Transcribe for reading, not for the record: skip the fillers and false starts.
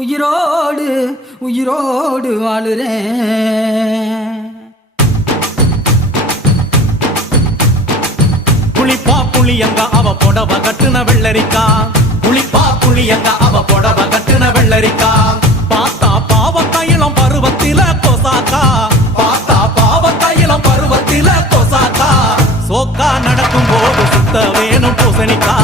உயிரோடு உயிரோடு வாழுறேன். புளிப்பா புளியங்க அவ புடவ கட்டுன வெள்ளரிக்கா, புளிப்பா புளியங்க அவ புடவ கட்டுன வெள்ளரிக்கா. பார்த்தா பாவக்காயிலம் பருவத்தில கொசாக்கா, பார்த்தா பாவக்காயிலம் பருவத்தில கொசாக்கா. சோக்கா நடக்கும் போது சுத்த வேணும் பூசணிக்கா.